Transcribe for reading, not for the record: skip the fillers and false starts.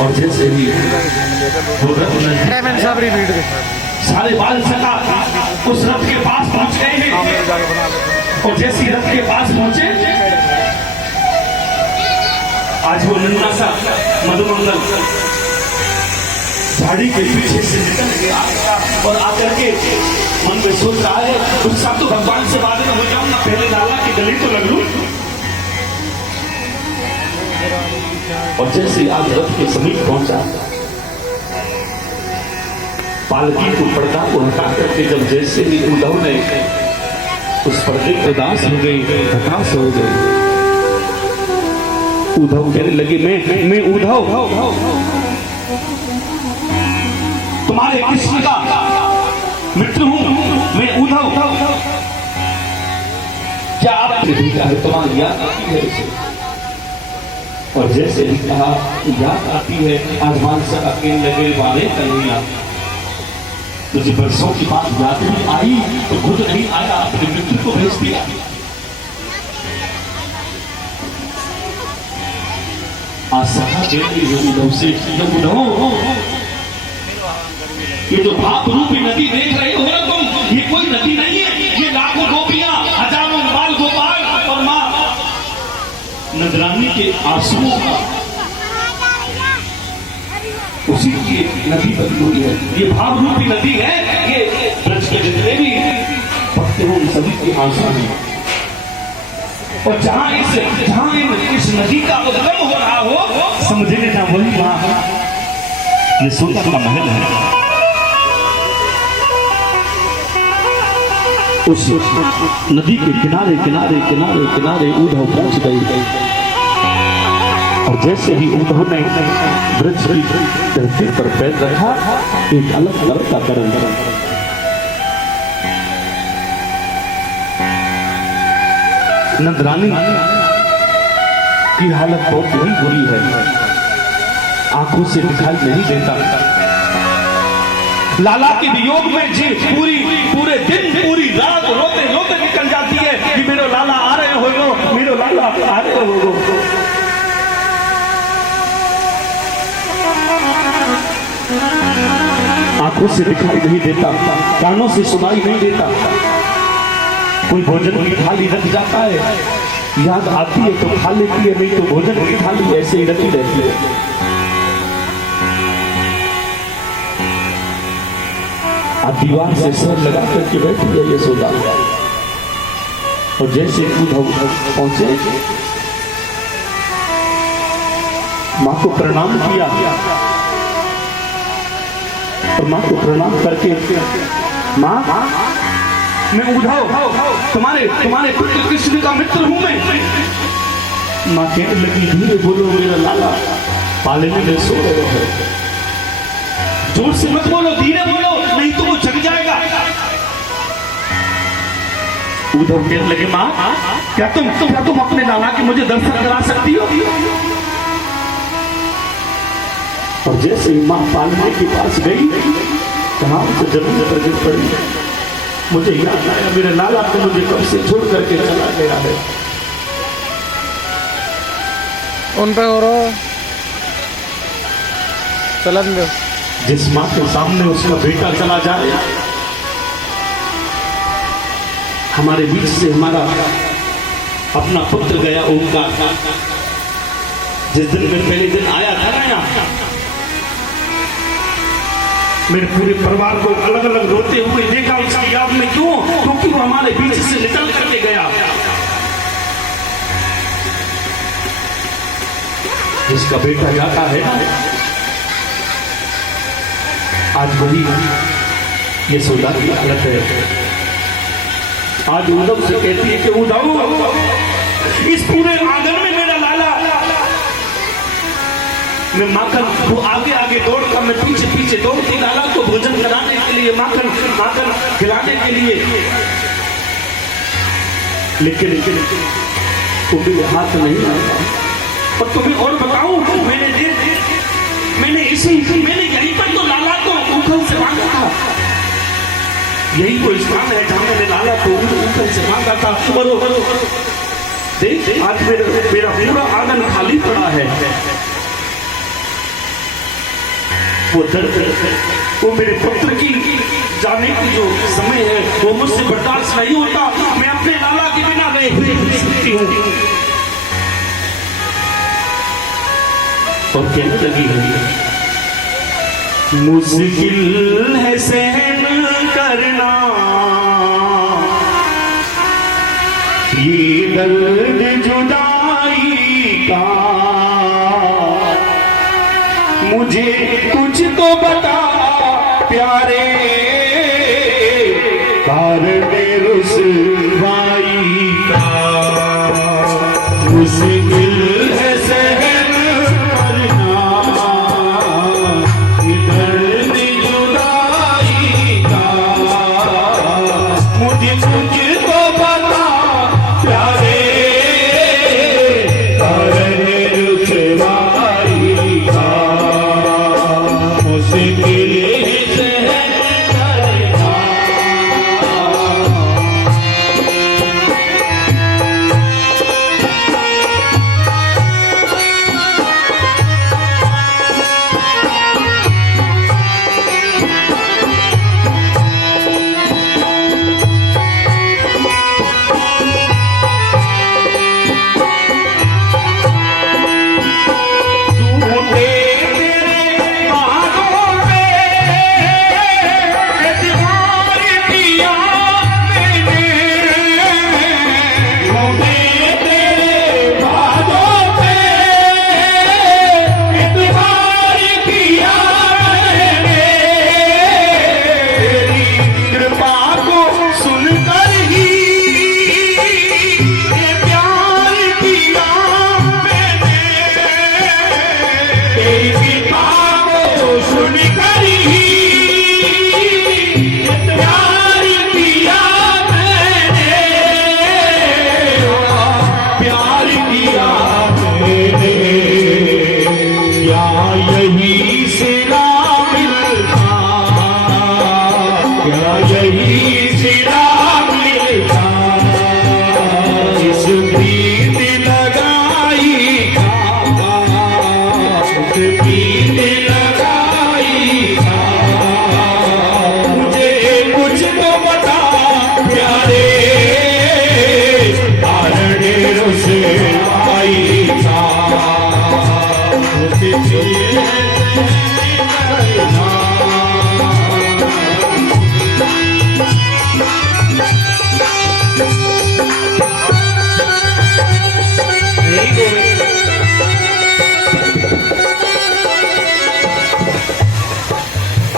और जैसे ही सारे बाल सका उस रथ के पास पहुंच गए हैं और जैसे ही रथ के पास पहुंचे आज वो नन्हा सा मधुमंगल झाड़ी के पीछे से निकल गया और आकर के मन में सोच रहा है गुस्सा तो भगवान से बाद में हो जाऊंगा, पहले लाला की गली तो लग लूं। और जैसे आज रथ के समीप पहुंचा पालकी को पर्दा को हटा करके जब जैसे ही उद्धव ने उस पर्दे उदास हो गई, हताश हो गई। उद्धव कहने लगे मैं उद्धव तुम्हारे कृष्ण का मित्र हूं, मैं उद्धव। क्या आप तुम्हारी याद आती है उसे? और जैसे ही कहा याद आती है, आसमान से अकेले लगे वाले कन्हैया तुझे बरसों की बात याद नहीं आई तो खुद नहीं आया, अपने मित्र को भेज दिया। आशा देती है उद्धव से, उद्धव ये जो भाप रूपी नदी देख रहे हो ना तुम, ये कोई नदी नहीं है, ये लाखों गोपियां, हजारों बाल गोपाल और मां नजरानी के आंसुओं का उसी की नदी बनी हुई है। ये भाव रूपी नदी है, ये ब्रज के जितने भी भक्त हो सभी के आंसू हैं। और जहां इस नदी का उद्गम हो रहा हो, समझने का वही वहां ये सोना का महल है। उस नदी के किनारे किनारे किनारे किनारे उद्धव पहुंच गई और जैसे ही उद्धव ने वृक्ष की धरती पर पैर रखा, एक अलग अलग का करण नंदरानी की हालत बहुत ही बुरी है, आंखों से दिखाई नहीं देता। लाला के वियोग में जी पूरे दिन पूरी रात रोते रोते निकल जाती है कि मेरे लाला आ रहे हो, मेरे लाला आ रहे हो। आंखों से दिखाई नहीं देता, कानों से सुनाई नहीं देता। कोई भोजन की थाली रख जाता है, याद आती है तो खा लेती है, नहीं तो भोजन की थाली ऐसे ही रखी रहती है। आप दीवार से सर लगा करके बैठी है यशोदा। और जैसे उद्धव पहुंचे, मां को प्रणाम किया और मां को प्रणाम करके मां मैं उद्धव तुम्हारे पुत्र कृष्ण का मित्र हूं मैं। मां कहने लगी धीरे बोलो मेरा लाला, पालने में सो रहे हो, जोर से मत बोलो, धीरे बोलो, नहीं तो वो जग जाएगा। उद्धव कहने लगे मां क्या तुम अपने लाला के मुझे दर्शन करा सकती हो? और जैसे ही मां पालने के पास गई, कहां से जमीन पर गिर पड़ी। मुझे याद आया मेरे लाला तो मुझे कब से छोड़ करके चला गया है। उन पे और चलन दो। जिस मां के सामने उसका बेटा चला जाए, हमारे बीच से हमारा अपना पुत्र गया ओंकार, जिस दिन मैं पहले दिन आया था ना यहाँ, मेरे पूरे परिवार को अलग अलग रोते हुए देखा उसकी याद में। क्यों? क्योंकि वो हमारे बीच से निकल करके गया। जिसका बेटा जाता है आज वही यशोदा की हालत है। आज उद्धव से कहती है कि उद्धव इस पूरे आंगन में मेरा लाला, मैं माखन वो आगे आगे दौड़ता, मैं पीछे पीछे दौड़ती लाला को भोजन कराने के लिए, माखन खिलाने के लिए, लेकिन तुम्हें हाथ नहीं आया। और तुम्हें और बताऊं, मैंने यहीं पर तो लाला को उखल से मांगा था। यही वो स्थान है जहां मैंने लाला को उखल से मांगा था। और देख आज मेरा पूरा आंगन खाली पड़ा है। वो दर्द, वो मेरे पुत्र की जाने की जो समय है वो मुझसे बर्दाश्त नहीं होता। मैं अपने लाला के बिना नहीं सकती हूँ। और कहने लगी, मुश्किल है सहन करना ये दर्द जुदाई का, मुझे कुछ तो बता प्यारे, कारण रुसवाई का। मुश्किल है सहन करना ये दर्द जुदाई का, मुझे कुछ तो बता प्यारे, कारण रुसवाई का। मुश्किल यही